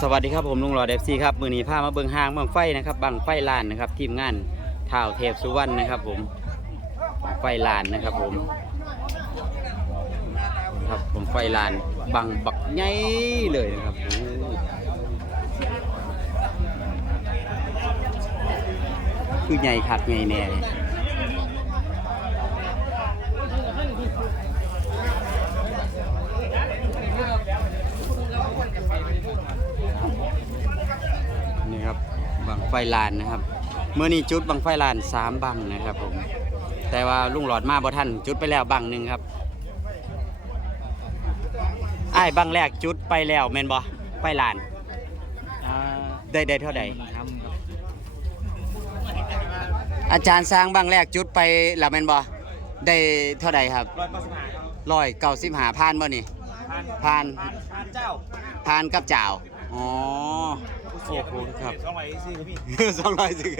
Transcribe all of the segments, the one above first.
สวัสดีครับผมลุงหล่อเอฟซีครับมือนี้พามาเบิ่งห้างบังไฟนะครับบังไฟลานนะครับ ทีมงานท่าวเทพสุวรรณนะครับ ผมบังไฟลานนะครับ ผม ครับผมไฟลานบังบักใหญ่เลยนะครับคือใหญ่คักใหญ่แน่เลยนี่ครับบัง ไฟลานนะครับเมื่อนี้จุดบังไฟลานสามบังนะครับผมแต่ว่าลุงหลอดมาบ่ทันจุดไปแล้วบังหนึ่งครับไอ้ายบังแรกจุดไปแล้วแม่นบ่ไฟลานอ่าได้ได้เท่าใดทำครับอาจารย์สร้างบังแรกจุดไปแล้วแม่นบ่ได้เท่าใดครับร้อยเก้าสิบห้าครับร้อยเก้าสิบหาผ่านบ่นี่ผ่านผ่านผ่านเจ้าผ่านกับจ่าว อ๋อโอ้โหครับสองร้อยสี่ครับพี่สองร้อยสิ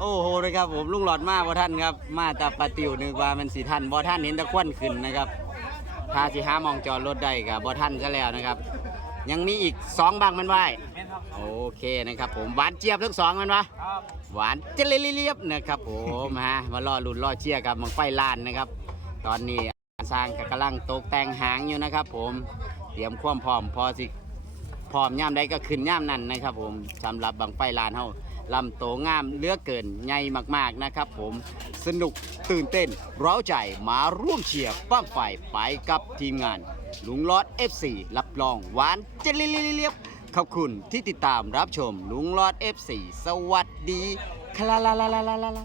โอ้โหนะครับผมลุงหลอดมาบ่ท่านครับ มาแตาปาติวนึกว่ามันสีท่านบ่ท่านเห็นแตะควันขึ้นนะครับถ้าสิหามองจอดรถได้กับบ่ท่านซะแล้วนะครับ ยังมีอีกสองบังมันไว้แม่นครับโอเคนะครับผมหวานเจี๊ยบทั้งสองมันวะครับหวานเจริญเรียบนะครับผมฮะมารอลุ้นรอเชียร์กับมังไฟลานนะครับ ตอนนี้สร้างก็กำลังตกแต่งหางอยู่นะครับ ผมเตรียมความพร้อมพอสิ พร้อมย่ามใดก็ขึ้นย่ามนั้นนะครับผมสำหรับบังไฟลานเฮาลำโตงามเลือกเกินใหญ่มากๆนะครับผมสนุกตื่นเต้นเร้าใจมาร่วมเชียร์บ้างไฟไปกับทีมงาน ลุงลอด F4 รับรองหวานเจริญเรียบขอบคุณที่ติดตามรับชมลุงลอด F4 สวัสดีคลาลาลาลาลาลา